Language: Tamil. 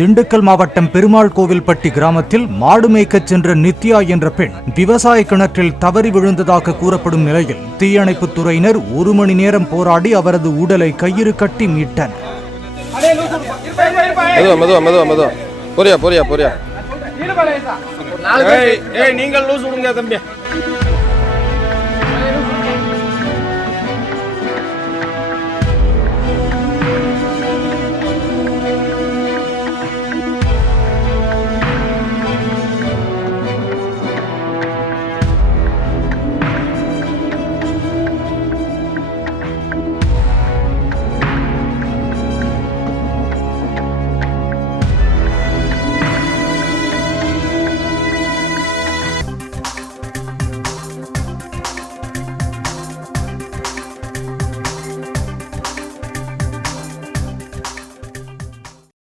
திண்டுக்கல் மாவட்டம் பெருமாள் கோவில்பட்டி கிராமத்தில் மாடு மேய்க்கச் சென்ற நித்யா என்ற பெண் விவசாய கிணற்றில் தவறி விழுந்ததாக கூறப்படும் நிலையில் தீயணைப்புத் துறையினர் 1 மணி நேரம் போராடி அவரது உடலை கயிறு கட்டி மீட்டனர். நீங்கள் லூஸ் விடுங்க தம்பி.